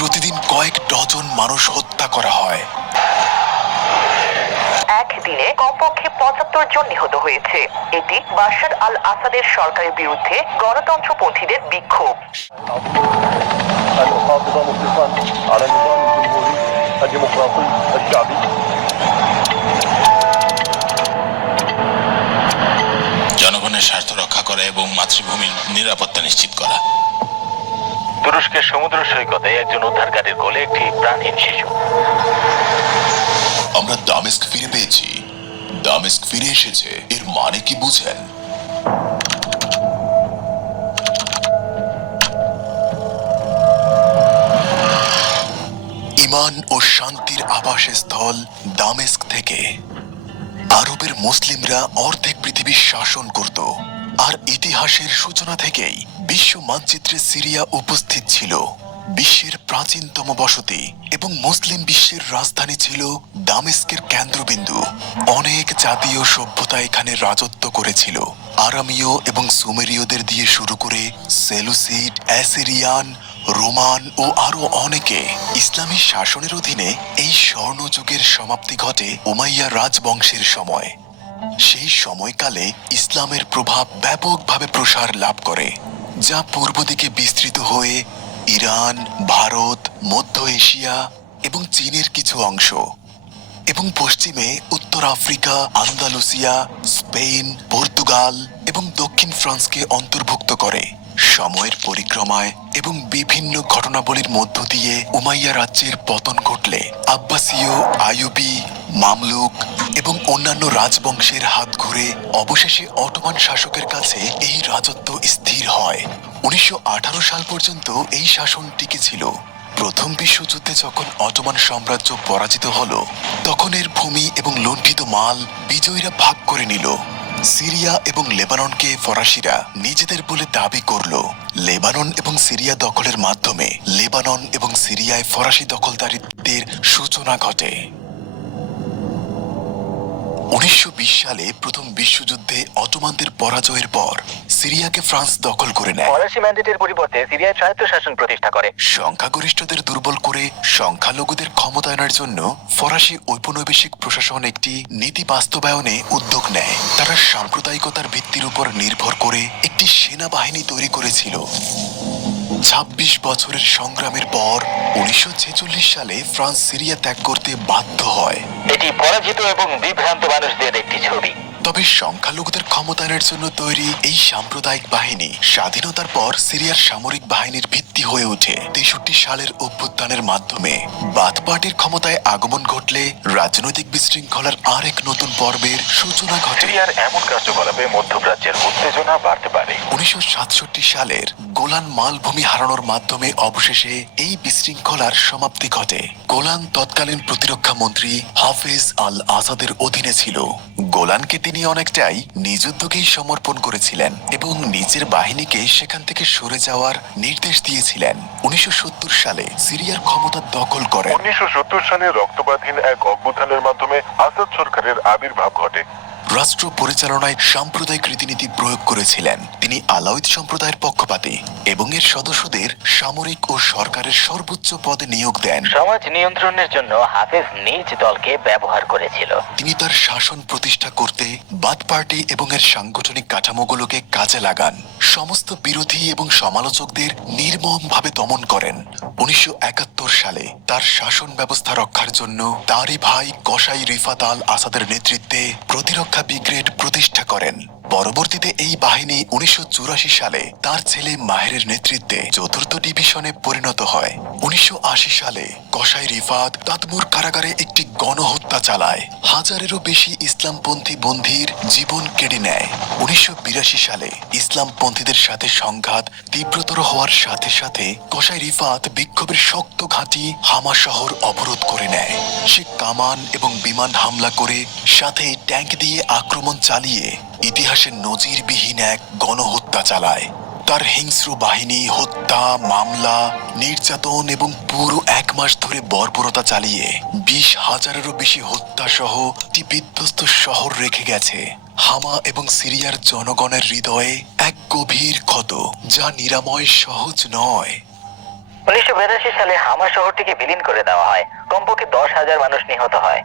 প্রতিদিন কয়েক ডজন মানুষ হত্যা করা হয়। একদিনে কমপক্ষে পঁচাত্তর জন নিহত হয়েছে। এটি বাশার আল আসাদের সরকারের বিরুদ্ধে গণতন্ত্রপন্থীদের বিক্ষোভ। জনগণের স্বার্থ রক্ষা করা এবং মাতৃভূমির নিরাপত্তা নিশ্চিত করা। তুরস্কের সমুদ্র সৈকতে একজন উদ্ধারকারীর কোলে একটি প্রাণহীন শিশু। আমরা দামেস্ক ফিরে পেয়েছি। দামেস্ক ফিরে এসেছে। এর মানে কি বুঝেন? ইমান ও শান্তির আবাসস্থল দামেস্ক থেকে। আরবের মুসলিমরা অর্ধেক পৃথিবীর শাসন করত। আর ইতিহাসের সূচনা থেকেই বিশ্ব মানচিত্রে সিরিয়া উপস্থিত ছিল। বিশ্বের প্রাচীনতম বসতি এবং মুসলিম বিশ্বের রাজধানী ছিল দামেস্কের কেন্দ্রবিন্দু। অনেক জাতীয় সভ্যতা এখানে রাজত্ব করেছিল। আরামীয় এবং সুমেরীয়দের দিয়ে শুরু করে সেলুসিড, অ্যাসিরিয়ান, রোমান ও আরও অনেকে। ইসলামী শাসনের অধীনে এই স্বর্ণযুগের সমাপ্তি ঘটে উমাইয়া রাজবংশের সময়। সেই সময়কালে ইসলামের প্রভাব ব্যাপকভাবে প্রসার লাভ করে, যা পূর্ব দিকে বিস্তৃত হয়ে ইরান, ভারত, মধ্য এশিয়া এবং চীনের কিছু অংশ এবং পশ্চিমে উত্তর আফ্রিকা, আন্দালুসিয়া, স্পেন, পর্তুগাল এবং দক্ষিণ ফ্রান্সকে অন্তর্ভুক্ত করে। সময়ের পরিক্রমায় এবং বিভিন্ন ঘটনাবলীর মধ্য দিয়ে উমাইয়া রাজ্যের পতন ঘটলে আব্বাসীয়, আইয়ুবি, মামলুক এবং অন্যান্য রাজবংশের হাত ঘুরে অবশেষে অটোমান শাসকের কাছে এই রাজত্ব স্থির হয়। উনিশশো আঠারো সাল পর্যন্ত এই শাসন টিকে ছিল। প্রথম বিশ্বযুদ্ধে যখন অটোমান সাম্রাজ্য পরাজিত হলো, তখন এর ভূমি এবং লুণ্ঠিত মাল বিজয়ীরা ভাগ করে নিল। সিরিয়া এবং লেবাননকে ফরাসিরা নিজেদের বলে দাবি করল। লেবানন এবং সিরিয়া দখলের মাধ্যমে লেবানন এবং সিরিয়ায় ফরাসি দখলদারিত্বের সূচনা ঘটে। উনিশশো বিশ সালে প্রথম বিশ্বযুদ্ধে অটোমানদের পরাজয়ের পর সিরিয়াকে ফ্রান্স দখল করে নেয়। ফরাসি ম্যান্ডেটের পরিবর্তে সিরিয়ায় স্বায়ত্তশাসন প্রতিষ্ঠা করে। সংখ্যাগরিষ্ঠদের দুর্বল করে সংখ্যালঘুদের ক্ষমতায়নের জন্য ফরাসি ঔপনিবেশিক প্রশাসন একটি নীতি বাস্তবায়নে উদ্যোগ নেয়। তারা সাম্প্রদায়িকতার ভিত্তির উপর নির্ভর করে একটি সেনাবাহিনী তৈরি করেছিল। ছাব্বিশ বছরের সংগ্রামের পর উনিশশো ছেচল্লিশ সালে ফ্রান্স সিরিয়া ত্যাগ করতে বাধ্য হয়। এটি পরাজিত এবং বিভ্রান্ত মানুষদের একটি ছবি। তবে সংখ্যালঘুদের ক্ষমতায়নের জন্য তৈরি এই সাম্প্রদায়িক বাহিনী স্বাধীনতার পর সিরিয়ার সামরিক বাহিনীর ভিত্তি হয়ে ওঠে। তেষট্টি সালের অভ্যুত্থানের মাধ্যমে বাথ পার্টির ক্ষমতায় আগমন ঘটলে রাজনৈতিক বিশৃঙ্খলার আরেক নতুন পর্বের সূচনা ঘটে। সিরিয়ার এমন কার্যকলাপে মধ্যপ্রাচ্যের উত্তেজনা বাড়তে পারে। উনিশশো সালের গোলান মালভূমি হারানোর মাধ্যমে অবশেষে এই বিশৃঙ্খলার সমাপ্তি ঘটে। গোলান তৎকালীন প্রতিরক্ষা মন্ত্রী হাফেজ আল আজাদের অধীনে ছিল। গোলানকে তিনি অনেকটাই নিজ উদ্যোগেই সমর্পণ করেছিলেন এবং নিজের বাহিনীকে সেখান থেকে সরে যাওয়ার নির্দেশ দিয়েছিলেন। উনিশশো সত্তর সালে সিরিয়ার ক্ষমতা দখল করেন। উনিশশো সত্তর সালে রক্তবাধীন এক অভ্যুত্থানের মাধ্যমে আসাদ সরকারের আবির্ভাব ঘটে। রাষ্ট্র পরিচালনায় সাম্প্রদায়িক রীতিনীতি প্রয়োগ করেছিলেন। তিনি আলাউদ সম্প্রদায়ের পক্ষপাতী এবং এর সদস্যদের সামরিক ও সরকারের সর্বোচ্চ পদে নিয়োগ দেন। সমাজ নিয়ন্ত্রণের জন্য হাফেজ নিজ দলকে ব্যবহার করেছিল। তিনি তার শাসন প্রতিষ্ঠা করতে বাদ পার্টি এবং এর সাংগঠনিক কাঠামোগুলোকে কাজে লাগান। সমস্ত বিরোধী এবং সমালোচকদের নির্মমভাবে দমন করেন। উনিশশো একাত্তর সালে তার শাসন ব্যবস্থা রক্ষার জন্য তারই ভাই কসাই রিফাত আল আসাদের নেতৃত্বে প্রতিরক্ষা ব্রিগেড প্রতিষ্ঠা করেন। পরবর্তীতে এই বাহিনী উনিশশো চুরাশি সালে তার ছেলে মাহেরের নেতৃত্বে চতুর্থ ডিভিশনে পরিণত হয়। উনিশশো আশি সালে কসাই রিফাত তাদমুর কারাগারে একটি গণহত্যা চালায়। হাজারেরও বেশি ইসলামপন্থী বন্দির জীবন কেড়ে নেয়। উনিশশো বিরাশি সালে ইসলামপন্থীদের সাথে সংঘাত তীব্রতর হওয়ার সাথে সাথে কসাই রিফাত বিক্ষোভের শক্ত ঘাঁটি হামা শহর অবরোধ করে নেয়। সে কামান এবং বিমান হামলা করে সাথে ট্যাঙ্ক দিয়ে আক্রমণ চালিয়ে ইতিহাসের নজিরবিহীন এক গণহত্যা চালায়। তার হিংস্র বাহিনী, হত্যা, মামলা, নির্যাতন এবং পুরো এক মাস ধরে বর্বরতা চালিয়ে বিশ হাজারেরও বেশি হত্যা সহ একটি বিধ্বস্ত শহর রেখে গেছে। হামা এবং সিরিয়ার জনগণের হৃদয়ে এক গভীর ক্ষত, যা নিরাময় সহজ নয়। উনিশশো সালে হামা শহরটিকে বিলীন করে দেওয়া হয়। কমপক্ষে দশ হাজার মানুষ নিহত হয়।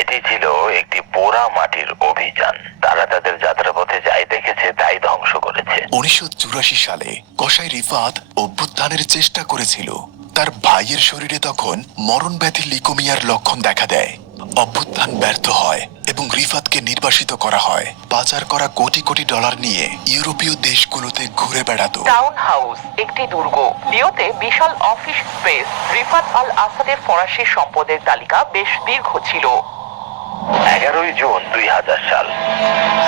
এটি ছিল একটি পোড়া মাটির অভিযান। তারা তাদের যাত্রাপথে যাই দেখেছে তাই ধ্বংস করেছে। উনিশশো সালে কসাই রিফাত অভ্যুত্থানের চেষ্টা করেছিল। তার ভাইয়ের শরীরে তখন মরণ ব্যাধি লিকোমিয়ার লক্ষণ দেখা দেয়। অভ্যুত্থান ব্যর্থ হয় এবং রিফাতকে নির্বাসিত করা হয়। পাচার করা কোটি কোটি ডলার নিয়ে ইউরোপীয় দেশগুলোতে ঘুরে বেড়াতো। টাউন হাউস একটি দুর্গ। লিওতে বিশাল অফিস স্পেস। রিফাত আল আসাদের ফরাসি সম্পদের তালিকা বেশ দীর্ঘ ছিল। এগারোই জুন দুই হাজার সাল।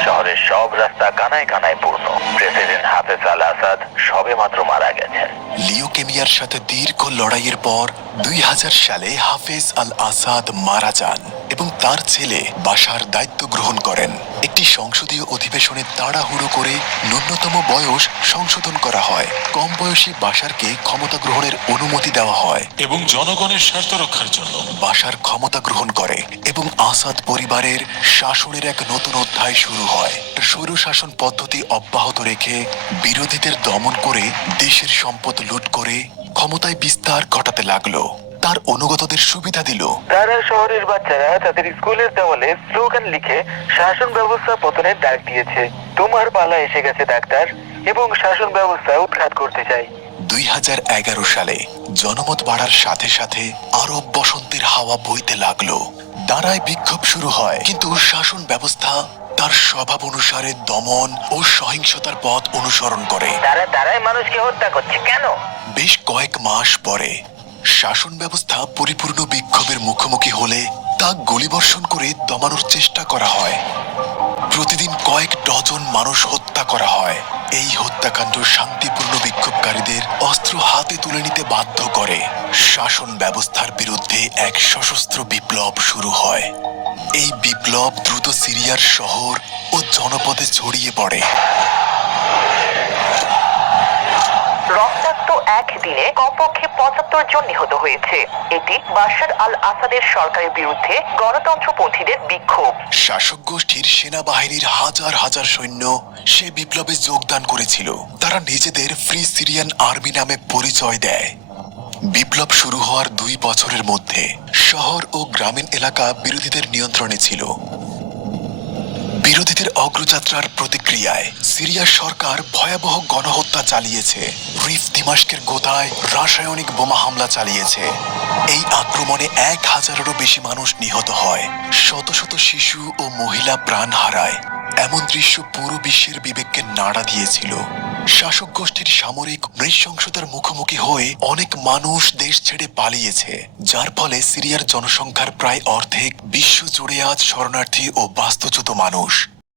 শহরের সব রাস্তা কানায় কানায় পূর্ণ। প্রেসিডেন্ট হাফেজ আল আসাদ সবে মাত্র মারা গেছেন। লিওকেমিয়ার সাথে দীর্ঘ লড়াইয়ের পর দুই হাজার সালে হাফেজ আল আসাদ মারা যান। এবং তার ছেলে বাসার দায়িত্ব গ্রহণ করেন। একটি সংসদীয় অধিবেশনে তাড়াহুড়ো করে ন্যূনতম বয়স সংশোধন করা হয়। কম বয়সী বাসারকে ক্ষমতা গ্রহণের অনুমতি দেওয়া হয়। এবং জনগণের স্বার্থ রক্ষার জন্য। বাসার ক্ষমতা গ্রহণ করে এবং আসাদ পরিবারের শাসনের এক নতুন অধ্যায় শুরু হয়। স্বৈর শাসন পদ্ধতি অব্যাহত রেখে বিরোধীদের দমন করে দেশের সম্পদ লুট করে ক্ষমতায় বিস্তার ঘটাতে লাগল। তার অনুগতদের সুবিধা দিল। তারা শহরের বাচ্চারা তাদের স্কুলের দেওয়ালে স্লোগান লিখে শাসন ব্যবস্থা পতনের ডাক দিয়েছে। তোমার পালা এসে গেছে ডাক্তার এবং শাসন ব্যবস্থা উৎখাত করতে চাই। দুই হাজার এগারো সালে জনমত বাড়ার সাথে সাথে আরব বসন্তের হাওয়া বইতে লাগল। দাঁড়ায় বিক্ষোভ শুরু হয় কিন্তু শাসন ব্যবস্থা তার স্বভাব অনুসারে দমন ও সহিংসতার পথ অনুসরণ করে। তারা তারাই মানুষকে হত্যা করছে কেন? বেশ কয়েক মাস পরে শাসন ব্যবস্থা পরিপূর্ণ বিক্ষোভের মুখোমুখি হলে তা গুলিবর্ষণ করে দমানোর চেষ্টা করা হয়। প্রতিদিন কয়েক ডজন মানুষ হত্যা করা হয়। এই হত্যাকাণ্ড শান্তিপূর্ণ বিক্ষোভকারীদের অস্ত্র হাতে তুলে নিতে বাধ্য করে। শাসন ব্যবস্থার বিরুদ্ধে এক সশস্ত্র বিপ্লব শুরু হয়। এই বিপ্লব দ্রুত সিরিয়ার শহর ও জনপদে ছড়িয়ে পড়ে। রক্তাক্ত এক দিনে কমপক্ষে পঁচাত্তর জন নিহত হয়েছে। এটি বাশার আল আসাদের সরকারের বিরুদ্ধে গণতন্ত্রপন্থীদের বিক্ষোভ। শাসক গোষ্ঠীর সেনাবাহিনীর হাজার হাজার সৈন্য সে বিপ্লবে যোগদান করেছিল। তারা নিজেদের ফ্রি সিরিয়ান আর্মি নামে পরিচয় দেয়। বিপ্লব শুরু হওয়ার দুই বছরের মধ্যে শহর ও গ্রামীণ এলাকা বিরোধীদের নিয়ন্ত্রণে ছিল। বিরোধীদের অগ্রযাত্রার প্রতিক্রিয়ায় সিরিয়ার সরকার ভয়াবহ গণহত্যা চালিয়েছে। রিফ দিমাস্কের গোতায় রাসায়নিক বোমা হামলা চালিয়েছে। এই আক্রমণে এক হাজারেরও বেশি মানুষ নিহত হয়। শত শত শিশু ও মহিলা প্রাণ হারায়। এমন দৃশ্য পুরো বিশ্বের বিবেককে নাড়া দিয়েছিল। শাসক গোষ্ঠীর সামরিক নৃশংসতার মুখোমুখি হয়ে অনেক মানুষ দেশ ছেড়ে পালিয়েছে, যার ফলে সিরিয়ার জনসংখ্যার প্রায় অর্ধেক বিশ্ব জুড়ে আজ শরণার্থী ও বাস্তুচ্যুত মানুষ।